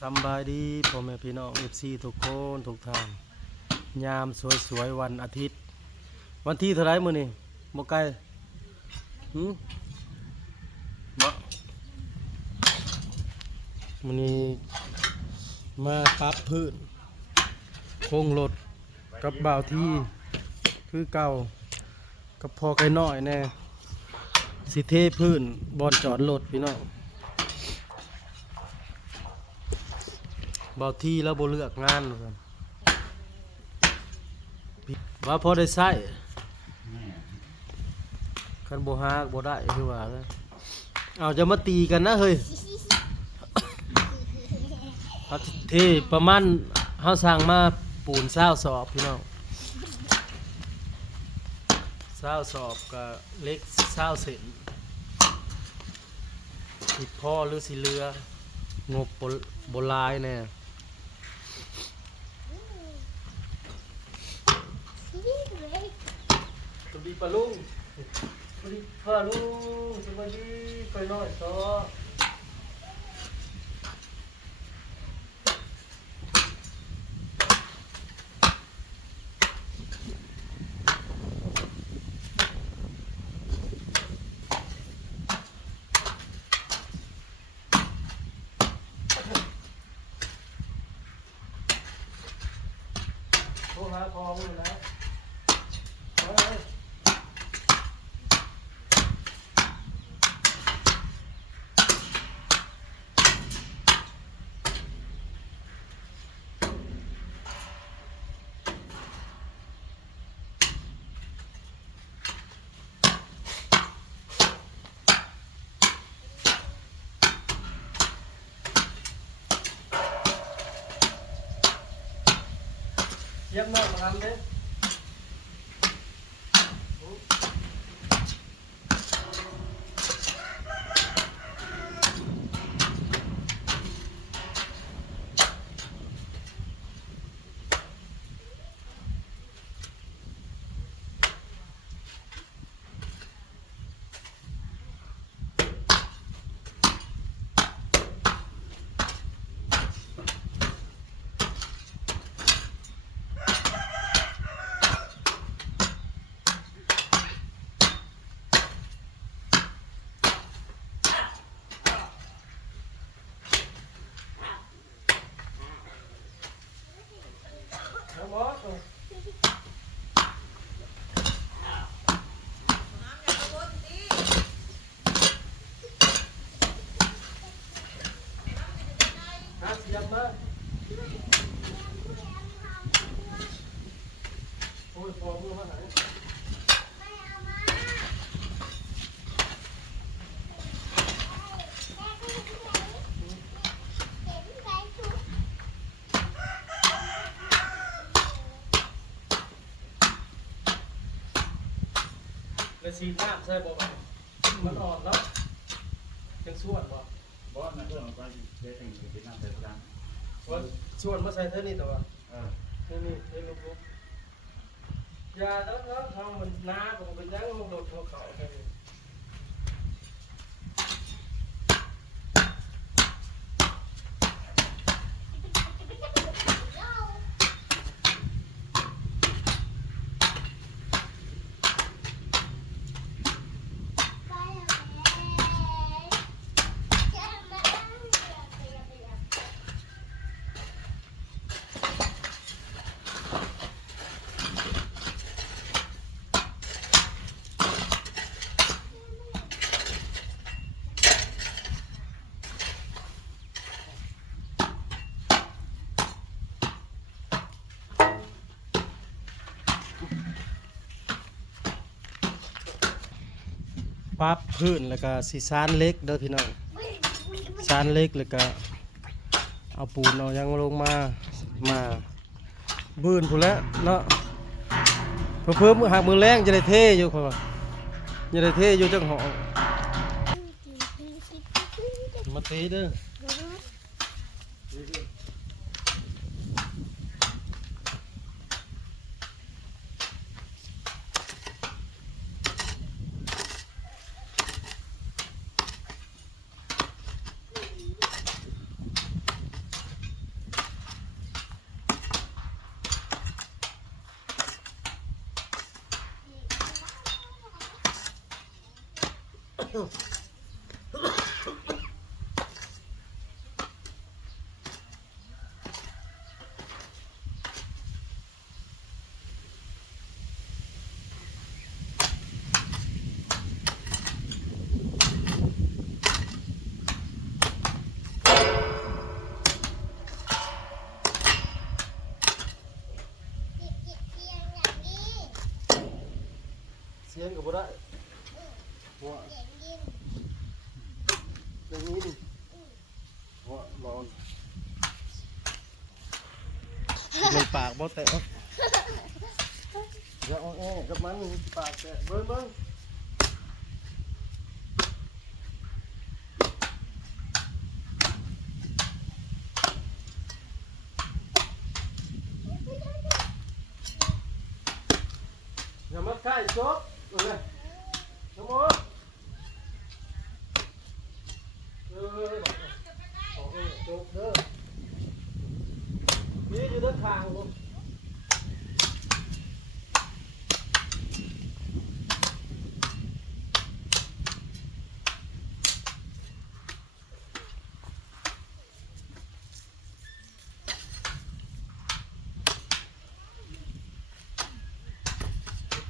สำบายดีพ่อแม่พี่น้องFCทุกคนทุกท่านยามสวยๆวันอาทิตย์วันที่เท่าไรมื้อนี้บ่ไกลบ่มื้อนี้มาปรับพื้นโครงรถกับบ่าวที่คือเก่ากับพอไกลน้อยแน่สิเทพื้นบอนจอดรถพี่น้องบ่าวที่แล้วบ่เลือกงานว่าพอได้ใช้คันบ่ฮากบ่ได้คือว่าเอาจะมาตีกันนะเฮ้ยเทประมาณเฮาสั่งมาปูน20 สอบพี่น้อง20 สอบกับเล็ก20 เซนสิพ่อหรือสิเรืองบบ่หลายแน่สวัสดีป้าลุงสวัสดีป้าลุงสวัสดีไปน้อยต่อโทรหาพ่อมึงแล้วเยี่ยมมากมาทำเด้เยี่ยมมากโอ้ยพอมือมาไหนแล้วสีน้ำใช่บ่มันอ่อนแล้วยังส่วนบ่บอสนะเพื่อนของการเทสิ่งที่เป็นน้ำใส่กันส่วนมาใส่เท่านี้แต่ว่านี่ให้ลุกๆอย่าแล้วทำมันน้าผมเป็นยังมันโดดเขาแค่นี้ปั๊บพื้นแล้วก็สีซานเล็กเด้อพี่น้องซานเล็กแล้วก็เอาปูนเอายังลงมาบื้นพู้นแล้วเนาะเพิ่มหากมือแรงจะได้เทอยู่ค่อยว่าจะได้เทอยู่จังหอมาเทเด้อ เสียงกับบ่ได้หัวอย่างนี้ดิหัวมอนมันปากบ่แตะอย่าอ้อแอกับมันปากแตะเบิ่งอย่ามาใกล้จบเลยน้ำมันจบเด้อนี่อยู่ด้านข้างลูก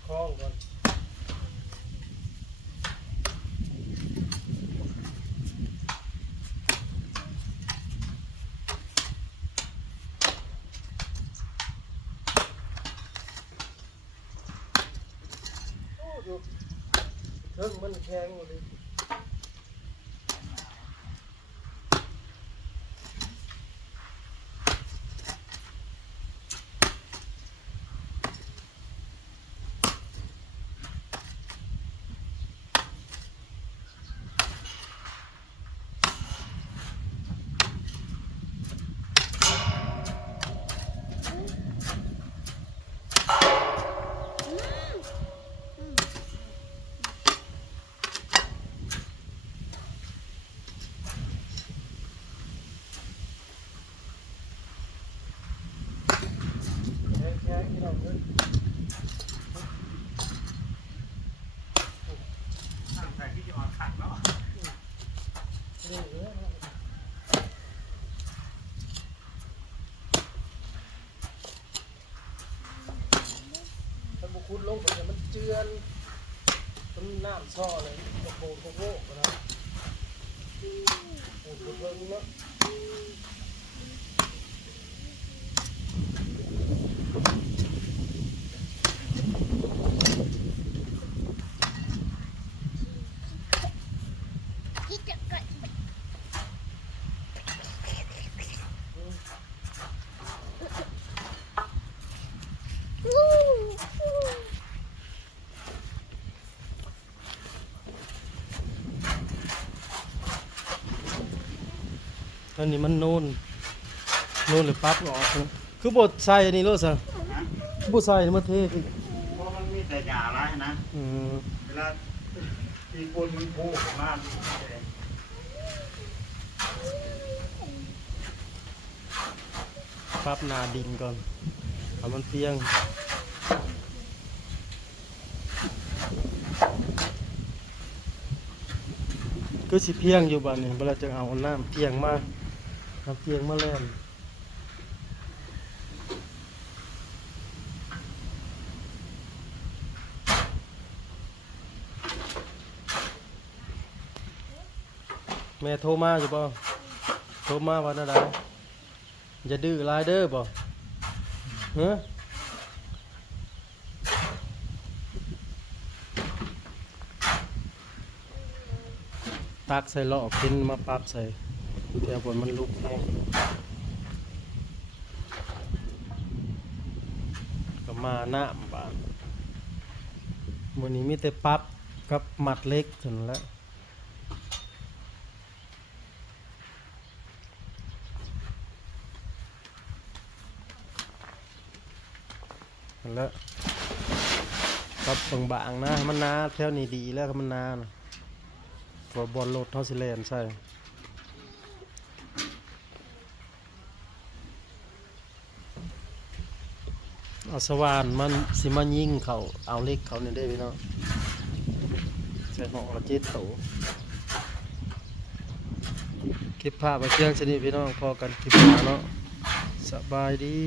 คล้องก่อนดูเทิงมันแข็งเลยแข็งที่เราเพิ่ง ตั้งแต่ที่จะมาขัดเนาะ นี่เลยถ้าบุคุดลงไปเนี่ยมันเจือนมันน้ำช่อเลยโอ้โหโอ้โหนะโอ้โหเบิ่งเนาะอันนี้มันนูนหรือปั๊บก็ออกนะคือบดใส่อันนี้โลดซะ นะ บดใส่นี่มาเทอีก เพราะมันมีแต่หญ้าร้ายนะ อืม เวลาตีคนมันโผล่ออกมา ปรับหนาดินก่อนเอามันเพียงก็สิเพียงอยู่บ้านนี้เวลาจะเอาน้ำเพียงมาน้ำเพียงมาแล่นแม่โทรมาอยู่ป่ะโทรมาวันอะไรอย่าดื้อหลายเด้อป่ะเฮ้ตักใส่หลอกกินมาปรับใส่เดี๋ยวผลมันลุกแห้งก็มาหน้าบ้านวันนี้มีแต่ปรับกับหมัดเล็กถึงแล้วแล้วปรับบางๆนะให้มันนาแถวนี้ดีแล้วก็มันนานะพอบอลโลดเท่าสิเลนใส่เอาสว่านมันสิมายิงเขาเอาเล็กเขาเนี่ยได้ไหมเนาะ ใส่ห่อละ7โตคลิปภาพมาเที่ยงชนิดพี่น้องพอกันคลิปหน้าเนาะสบายดี